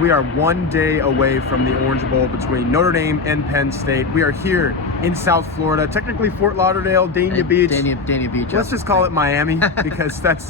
We are one day away from the Orange Bowl between Notre Dame and Penn State. We are here in South Florida, technically Fort Lauderdale, Dania Beach. Dania Beach. Let's just call it Miami because that's,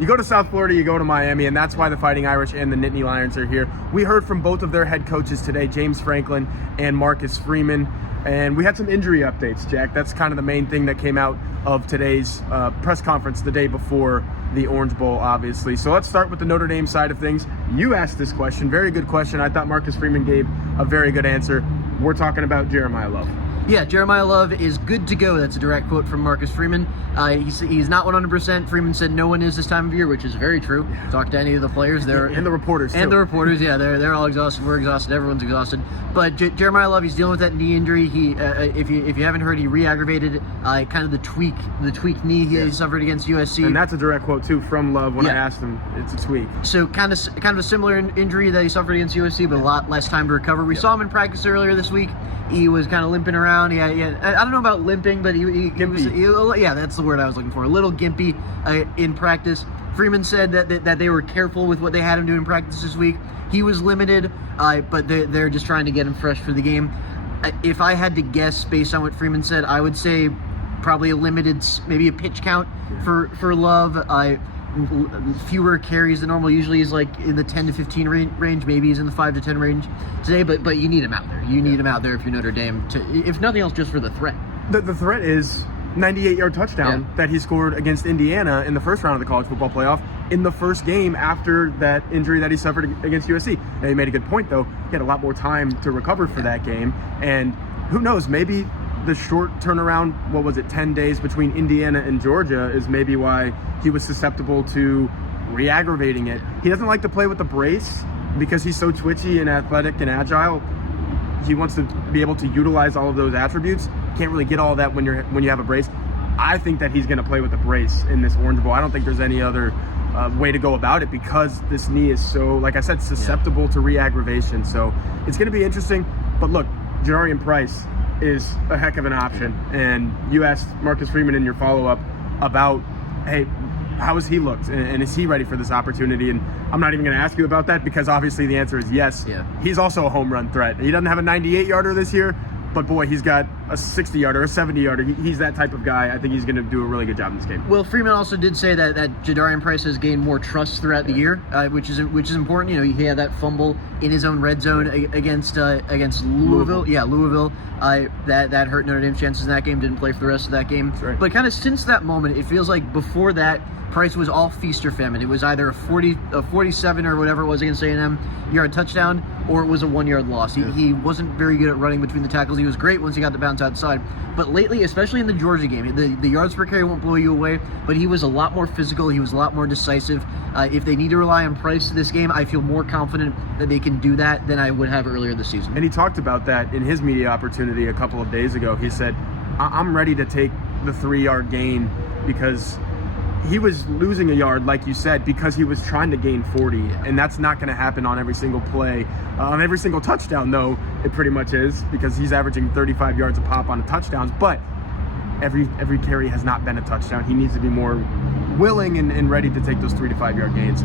you go to South Florida, you go to Miami, and that's why the Fighting Irish and the Nittany Lions are here. We heard from both of their head coaches today, James Franklin and Marcus Freeman, and we had some injury updates, Jack. That's kind of the main thing that came out of today's press conference the day before the Orange Bowl, obviously. So let's start with the Notre Dame side of things. You asked this question, very good question. I thought Marcus Freeman gave a very good answer. We're talking about Jeremiah Love. Yeah, Jeremiah Love is good to go. That's a direct quote from Marcus Freeman. He's not 100%. Freeman said no one is this time of year, which is very true. Talk to any of the players. And the reporters, too. And the reporters, yeah. They're all exhausted. We're exhausted. Everyone's exhausted. But Jeremiah Love, he's dealing with that knee injury. He, if you haven't heard, he re-aggravated kind of the tweaked knee he suffered against USC. And that's a direct quote, too, from Love when I asked him. It's a tweak. So kind of a similar injury that he suffered against USC, but a lot less time to recover. We saw him in practice earlier this week. He was kind of limping around. He had, I don't know about limping, but he was, yeah, that's the word I was looking for. A little gimpy in practice. Freeman said that they were careful with what they had him do in practice this week. He was limited, but they're just trying to get him fresh for the game. If I had to guess based on what Freeman said, I would say probably a limited, maybe a pitch count for Love. Fewer carries than normal. Usually is like in the 10 to 15 range. Maybe he's in the 5 to 10 range today, but you need him out there. You need him out there if you're Notre Dame, if nothing else, just for the threat. The threat is 98-yard touchdown that he scored against Indiana in the first round of the college football playoff in the first game after that injury that he suffered against USC. And he made a good point, though. He had a lot more time to recover for that game. And who knows, maybe the short turnaround, 10 days between Indiana and Georgia is maybe why he was susceptible to re-aggravating it. He doesn't like to play with the brace because he's so twitchy and athletic and agile. He wants to be able to utilize all of those attributes. Can't really get all of that when you have a brace. I think that he's going to play with the brace in this Orange Bowl. I don't think there's any other way to go about it because this knee is so, like I said, susceptible to re-aggravation. So it's going to be interesting. But look, Jarian Price is a heck of an option. And you asked Marcus Freeman in your follow-up about, hey, how has he looked? And is he ready for this opportunity? And I'm not even going to ask you about that because obviously the answer is yes. Yeah. He's also a home run threat. He doesn't have a 98-yarder this year, but boy, he's got a 60-yarder, a 70-yarder. He's that type of guy. I think he's going to do a really good job in this game. Well, Freeman also did say that Jarian Price has gained more trust throughout the year, which is important. You know, he had that fumble in his own red zone against Louisville. Yeah, Louisville. That hurt Notre Dame's chances in that game. Didn't play for the rest of that game. Right. But kind of since that moment, it feels like before that, Price was all feast or famine. It was either a 47 or whatever it was against A&M yard touchdown, or it was a 1-yard loss. He wasn't very good at running between the tackles. He was great once he got the bounce outside. But lately, especially in the Georgia game, the yards per carry won't blow you away, but he was a lot more physical. He was a lot more decisive. If they need to rely on Price this game, I feel more confident that they can do that than I would have earlier this season. And he talked about that in his media opportunity a couple of days ago. He said, I'm ready to take the 3-yard gain because he was losing a yard, like you said, because he was trying to gain 40, and that's not going to happen on every single play. On every single touchdown, though, it pretty much is, because he's averaging 35 yards a pop on the touchdowns, but every carry has not been a touchdown. He needs to be more willing and ready to take those 3 to 5 yard gains.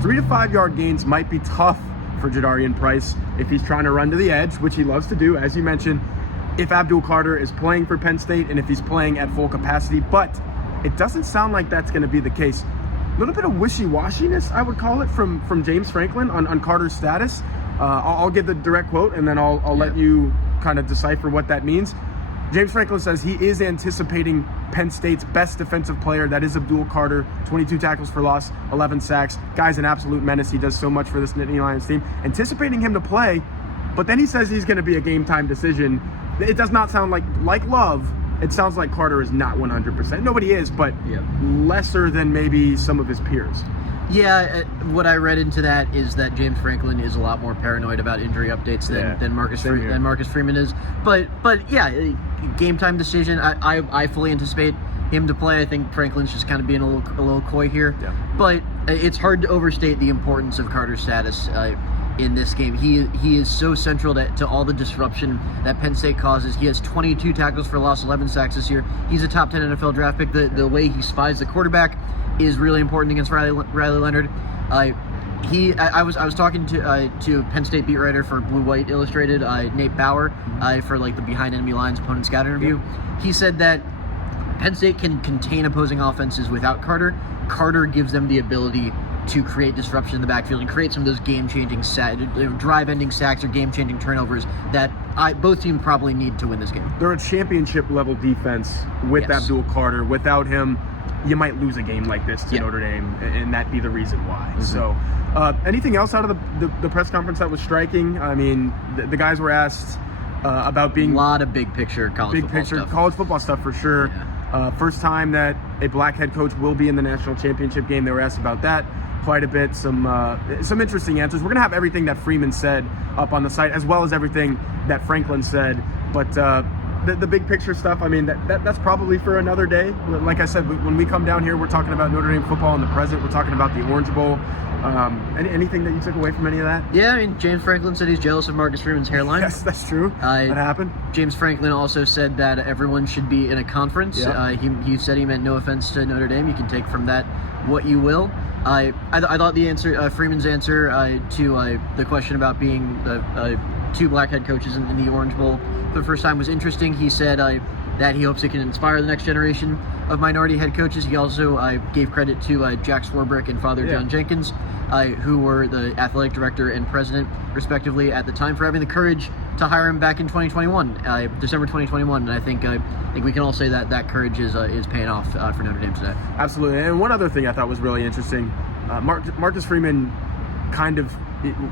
3 to 5 yard gains might be tough for Jarian Price if he's trying to run to the edge, which he loves to do, as you mentioned, if Abdul Carter is playing for Penn State and if he's playing at full capacity, but it doesn't sound like that's going to be the case. A little bit of wishy-washiness, I would call it, from James Franklin on Carter's status. I'll give the direct quote, and then I'll let you kind of decipher what that means. James Franklin says he is anticipating Penn State's best defensive player. That is Abdul Carter, 22 tackles for loss, 11 sacks. Guy's an absolute menace. He does so much for this Nittany Lions team. Anticipating him to play, but then he says he's going to be a game-time decision. It does not sound like Love. It sounds like Carter is not 100%. Nobody is, but lesser than maybe some of his peers. Yeah, what I read into that is that James Franklin is a lot more paranoid about injury updates than Marcus Freeman is. But yeah, game time decision. I fully anticipate him to play. I think Franklin's just kind of being a little coy here. Yeah. But it's hard to overstate the importance of Carter's status in this game. He is so central to all the disruption that Penn State causes. He has 22 tackles for loss, 11 sacks this year. He's a top 10 NFL draft pick. The way he spies the quarterback is really important against Riley Leonard. I was talking to Penn State beat writer for Blue White Illustrated, Nate Bauer, for like the behind enemy lines opponent scout interview. Yep. He said that Penn State can contain opposing offenses without Carter. Carter gives them the ability to create disruption in the backfield and create some of those game-changing drive-ending sacks or game-changing turnovers that both teams probably need to win this game. They're a championship-level defense with Abdul Carter. Without him, you might lose a game like this to Notre Dame, and that be the reason why. Mm-hmm. So, anything else out of the press conference that was striking? I mean, the guys were asked about being... A lot of big-picture college football stuff for sure. Yeah. First time that a black head coach will be in the national championship game. They were asked about that quite a bit. Some interesting answers. We're going to have everything that Freeman said up on the site, as well as everything that Franklin said. But the big picture stuff, I mean, that's probably for another day. Like I said, when we come down here, we're talking about Notre Dame football in the present. We're talking about the Orange Bowl. Anything that you took away from any of that? Yeah, I mean, James Franklin said he's jealous of Marcus Freeman's hairline. Yes, that's true. That happened. James Franklin also said that everyone should be in a conference. Yep. He said he meant no offense to Notre Dame. You can take from that what you will. I thought the answer, Freeman's answer to the question about being the two black head coaches in the Orange Bowl for the first time was interesting. He said that he hopes it can inspire the next generation of minority head coaches. He also gave credit to Jack Swarbrick and Father John Jenkins, who were the athletic director and president, respectively, at the time, for having the courage to hire him back in 2021, December 2021. And I think we can all say that courage is paying off for Notre Dame today. Absolutely. And one other thing I thought was really interesting, Marcus Freeman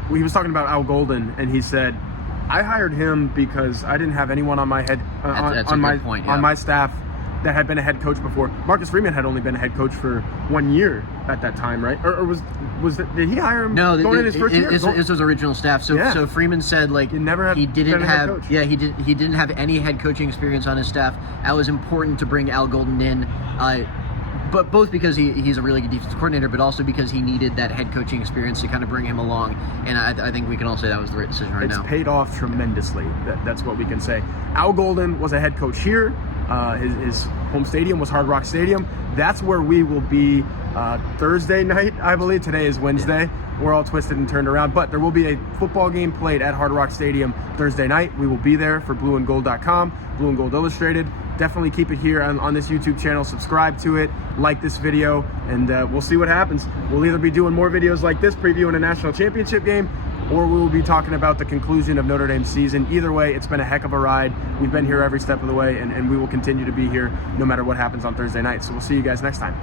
he was talking about Al Golden, and he said, I hired him because I didn't have anyone on my head on my staff that had been a head coach before. Marcus Freeman had only been a head coach for 1 year at that time, right? Or did he hire him? No, going in his first year? This was original staff. So Freeman said he didn't have any head coaching experience on his staff. That was important to bring Al Golden in. But both because he's a really good defensive coordinator, but also because he needed that head coaching experience to kind of bring him along. And I think we can all say that was the right decision now. It's paid off tremendously. That's what we can say. Al Golden was a head coach here. His home stadium was Hard Rock Stadium. That's where we will be Thursday night, I believe. Today is Wednesday. We're all twisted and turned around. But there will be a football game played at Hard Rock Stadium Thursday night. We will be there for blueandgold.com, Blue and Gold Illustrated. Definitely keep it here on this YouTube channel. Subscribe to it, like this video, and we'll see what happens. We'll either be doing more videos like this, previewing a national championship game, or we will be talking about the conclusion of Notre Dame's season. Either way, it's been a heck of a ride. We've been here every step of the way, and we will continue to be here no matter what happens on Thursday night. So we'll see you guys next time.